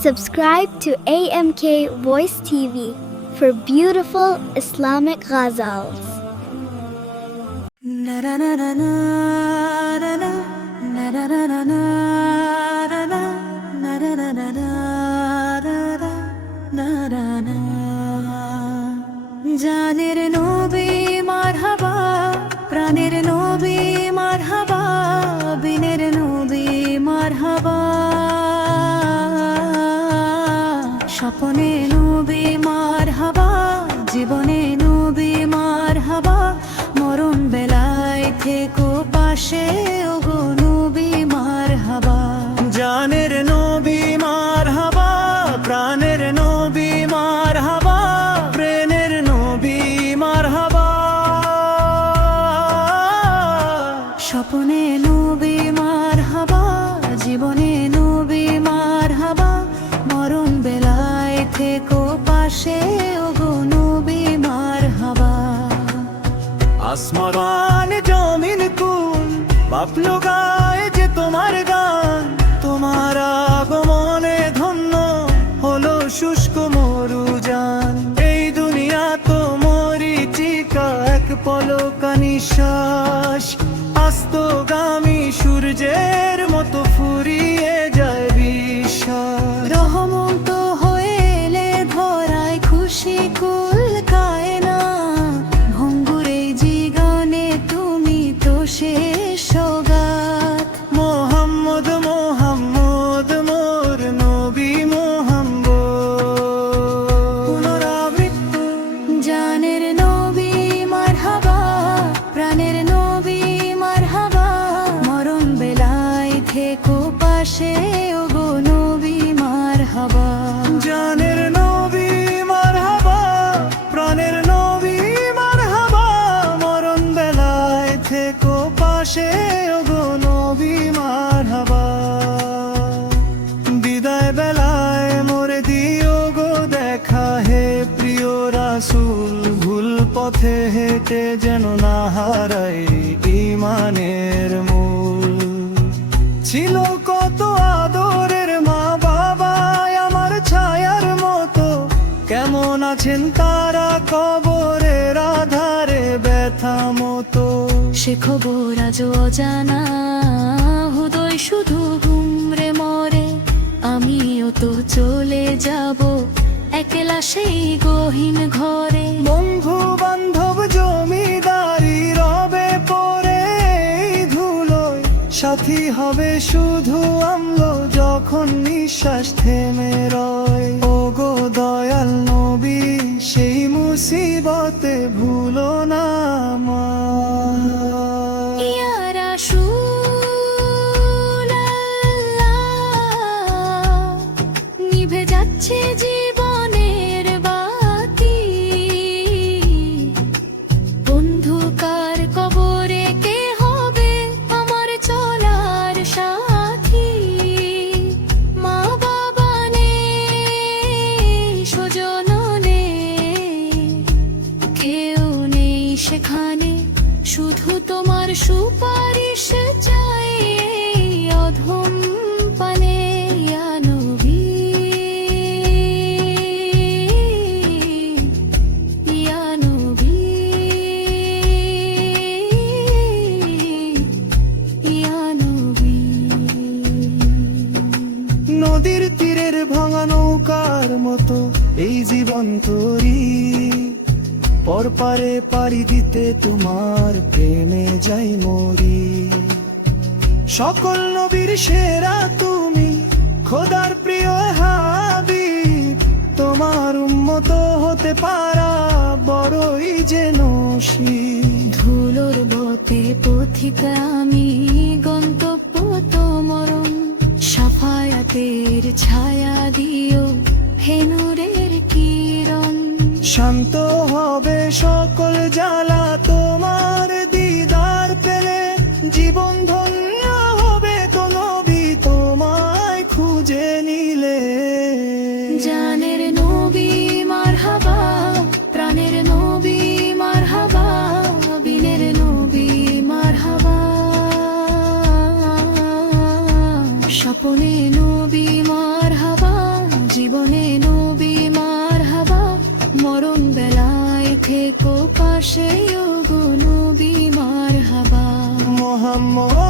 Subscribe to AMK Voice TV for beautiful Islamic ghazals. Na, na, na, স্বপনে নবী মারহাবা জীবনে নবী মারহাবা মরণ বেলায় থেকো পাশে ওগো নবী মারহাবা জানের নবী মার হাবা প্রাণের নবী মার হাবা প্রেনের নবী মার হাবা। স্বপনে আসমান জমিন, কুল বাপলো গায়ে যে তোমার গান, তোমার আগমনে ধন্য হলো শুষ্ক মরুজান এই দুনিয়া তো মরিচিকা, এক পলকা নিঃশ্বাস আস্তগামী সূর্যের পাশে ওগো নবী মারহাবা। জানের নবী মারহাবা, প্রাণের নবী মারহাবা, মরণ বেলায় থেকো পাশে ওগো নবী মারহাবা। বিদায় বেলায় মোরে দিও গো দেখা হে প্রিয় রাসূল, ভুল পথে হেঁটে যেন না হারাই ইমানের আছেন তারা কবরের আধারে ব্যথা মতো। সে খবর আজ অজানা হৃদয় শুধু ঘুমরে মরে। আমিও তো চলে যাব একলা সেই গহীন ঘরে। বন্ধু বান্ধব জমিদারি রবে পরে। ধুলোয় সাথী হবে শুধু আমলো যখন নিঃশ্বাস থেমে নদীর তীরের ভাঙা নৌকার মতো এই জীবন তরি। পরপারে পাড়ি দিতে তোমার প্রেমে যাই মরি। সকল নবীর সেরা তুমি খোদার প্রিয় হাবিব। তোমার উম্মত হতে পারা বড়ই যে নসিব। ধুলোর বতে পথিকা আমি গন্তব্য তো মরণ। সাফায়াতের ছায়া দিও হেনুরের কিরণ। শান্ত হবে সকল জ্বালা তোমার দিদার পেলে। জীবন ধন্য জানের নবী, মারহাবা। প্রাণের নবী, মারহাবা। বিনের নবী, মারহাবা। স্বপনে নবী, মারহাবা। জীবনে নবী, মারহাবা। মরণ বেলায় থেকো পাশে নবী, মারহাবা। মোহাম্মদ